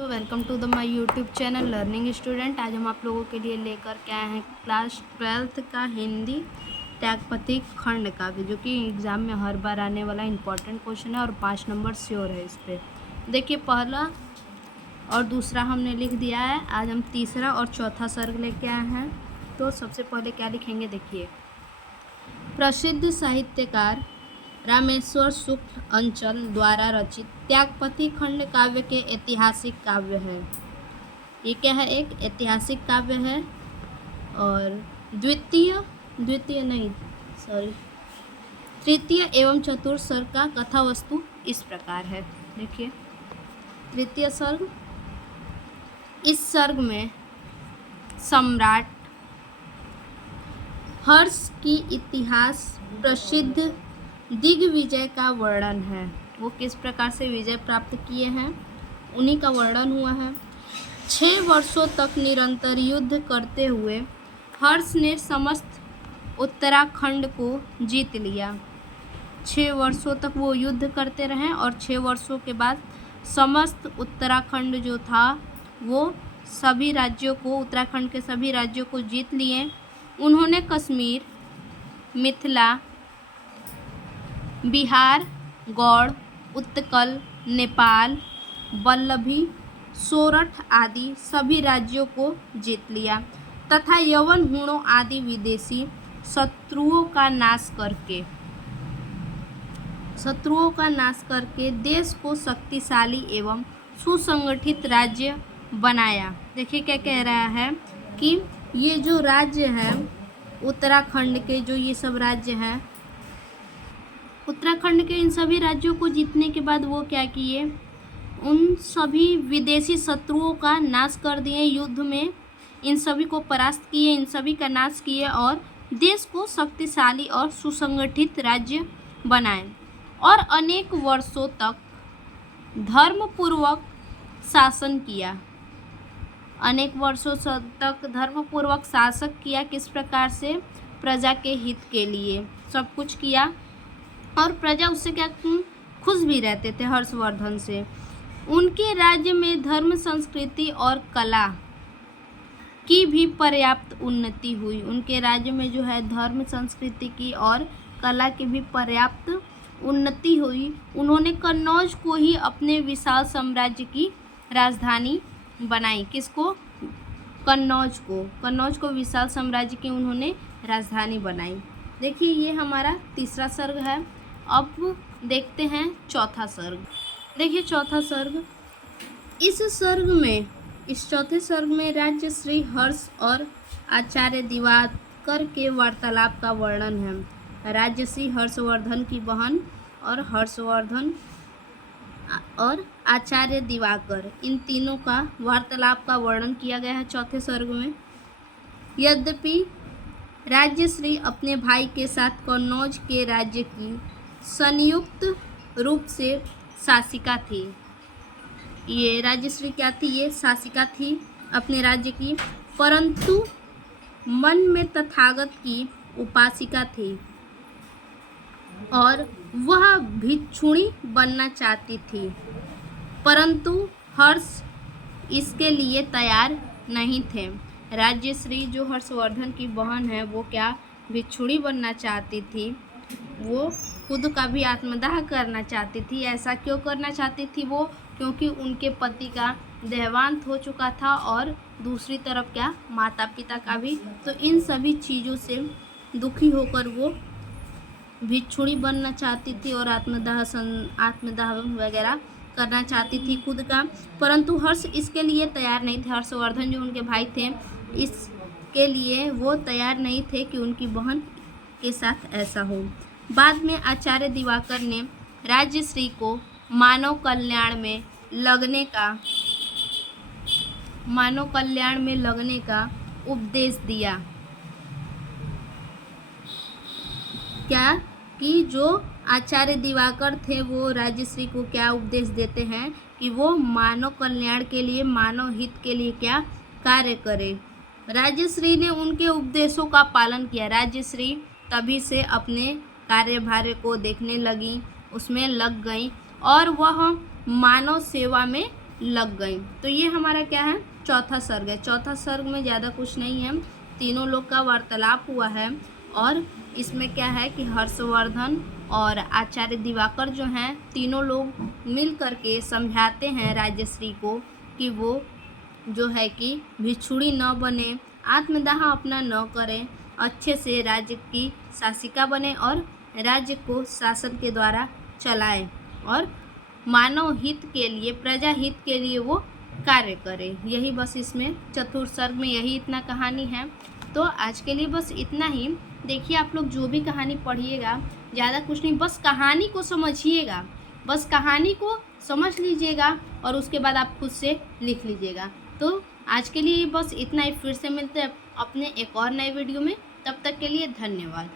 तो welcome to the my YouTube channel learning student. आज हम आप लोगों के लिए लेकर के आए हैं क्लास 12th का हिंदी त्यागपति खंड काव्य, जो कि एग्ज़ाम में हर बार आने वाला इंपॉर्टेंट क्वेश्चन है और 5 नंबर श्योर है इस पर। देखिए, पहला और दूसरा हमने लिख दिया है। आज हम तीसरा और चौथा सर्ग लेके आए हैं। तो सबसे पहले क्या लिखेंगे, देखिए। प्रसिद्ध साहित्यकार रामेश्वर शुक्ल अंचल द्वारा रचित त्यागपति खंड काव्य के ऐतिहासिक काव्य है। ये क्या है? एक ऐतिहासिक काव्य है। और तृतीय एवं चतुर्थ सर्ग का कथा वस्तु इस प्रकार है। देखिए, तृतीय सर्ग, इस सर्ग में सम्राट हर्ष की इतिहास प्रसिद्ध दिग्विजय का वर्णन है। वो किस प्रकार से विजय प्राप्त किए हैं, उन्हीं का वर्णन हुआ है। 6 वर्षों तक निरंतर युद्ध करते हुए हर्ष ने समस्त उत्तराखंड को जीत लिया। 6 वर्षों तक वो युद्ध करते रहे और 6 वर्षों के बाद समस्त उत्तराखंड जो था वो सभी राज्यों को, उत्तराखंड के सभी राज्यों को जीत लिए। उन्होंने कश्मीर, मिथिला, बिहार, गौड़, उत्कल, नेपाल, वल्लभी, सोरठ आदि सभी राज्यों को जीत लिया तथा यवन, हूणों आदि विदेशी शत्रुओं का नाश करके देश को शक्तिशाली एवं सुसंगठित राज्य बनाया। देखिए क्या कह रहा है कि ये जो राज्य है उत्तराखंड के, जो ये सब राज्य हैं, उत्तराखंड के इन सभी राज्यों को जीतने के बाद वो क्या किए, उन सभी विदेशी शत्रुओं का नाश कर दिए। युद्ध में इन सभी को परास्त किए, इन सभी का नाश किए और देश को शक्तिशाली और सुसंगठित राज्य बनाए और अनेक वर्षों तक धर्मपूर्वक शासन किया। अनेक वर्षों तक धर्मपूर्वक शासक किया। किस प्रकार से? प्रजा के हित के लिए सब कुछ किया और प्रजा उससे क्या खुश भी रहते थे हर्षवर्धन से। उनके राज्य में धर्म, संस्कृति और कला की भी पर्याप्त उन्नति हुई। उनके राज्य में जो है धर्म, संस्कृति की और कला की भी पर्याप्त उन्नति हुई। उन्होंने कन्नौज को ही अपने विशाल साम्राज्य की राजधानी बनाई। किसको? कन्नौज को विशाल साम्राज्य की उन्होंने राजधानी बनाई। देखिए, ये हमारा तीसरा सर्ग है। अब देखते हैं चौथा सर्ग। देखिए, चौथा सर्ग, इस चौथे सर्ग में राज्यश्री हर्ष और आचार्य दिवाकर के वार्तालाप का वर्णन है। राज्यश्री हर्षवर्धन की बहन और आचार्य दिवाकर, इन तीनों का वार्तालाप का वर्णन किया गया है चौथे सर्ग में। यद्यपि राज्यश्री अपने भाई के साथ कन्नौज के राज्य की संयुक्त रूप से शासिका थी। ये राज्यश्री क्या थी? ये शासिका थी अपने राज्य की, परंतु मन में तथागत की उपासिका थी और वह भिक्षुणी बनना चाहती थी, परंतु हर्ष इसके लिए तैयार नहीं थे। राज्यश्री जो हर्षवर्धन की बहन है वो क्या भिक्षुणी बनना चाहती थी, वो खुद का भी आत्मदाह करना चाहती थी। ऐसा क्यों करना चाहती थी वो? क्योंकि उनके पति का देहांत हो चुका था और दूसरी तरफ क्या, माता पिता का भी। तो इन सभी चीज़ों से दुखी होकर वो भिक्षुणी बनना चाहती थी और आत्मदाह वगैरह करना चाहती थी खुद का, परंतु हर्ष इसके लिए तैयार नहीं थे। हर्षवर्धन जो उनके भाई थे, इसके लिए वो तैयार नहीं थे कि उनकी बहन के साथ ऐसा हो। बाद में आचार्य दिवाकर ने राज्यश्री को मानव कल्याण में लगने का उपदेश दिया। क्या कि जो आचार्य दिवाकर थे वो राज्यश्री को क्या उपदेश देते हैं कि वो मानव कल्याण के लिए, मानव हित के लिए क्या कार्य करे। राज्यश्री ने उनके उपदेशों का पालन किया। राज्यश्री तभी से अपने कार्यभार को देखने लगी, उसमें लग गई और वह मानव सेवा में लग गई। तो ये हमारा क्या है, चौथा सर्ग है। चौथा सर्ग में ज़्यादा कुछ नहीं है, तीनों लोग का वार्तालाप हुआ है और इसमें क्या है कि हर्षवर्धन और आचार्य दिवाकर जो हैं तीनों लोग मिल करके समझाते हैं राज्यश्री को कि वो जो है कि भिक्षुणी न बने, आत्मदाह अपना न करें, अच्छे से राज्य की शासिका बने और राज्य को शासन के द्वारा चलाएं और मानव हित के लिए, प्रजा हित के लिए वो कार्य करें। यही बस इसमें चतुर्थ सर्ग में यही इतना कहानी है। तो आज के लिए बस इतना ही। देखिए आप लोग जो भी कहानी पढ़िएगा, ज़्यादा कुछ नहीं, बस कहानी को समझिएगा, बस कहानी को समझ लीजिएगा और उसके बाद आप खुद से लिख लीजिएगा। तो आज के लिए बस इतना ही। फिर से मिलते हैं अपने एक और नए वीडियो में, तब तक के लिए धन्यवाद।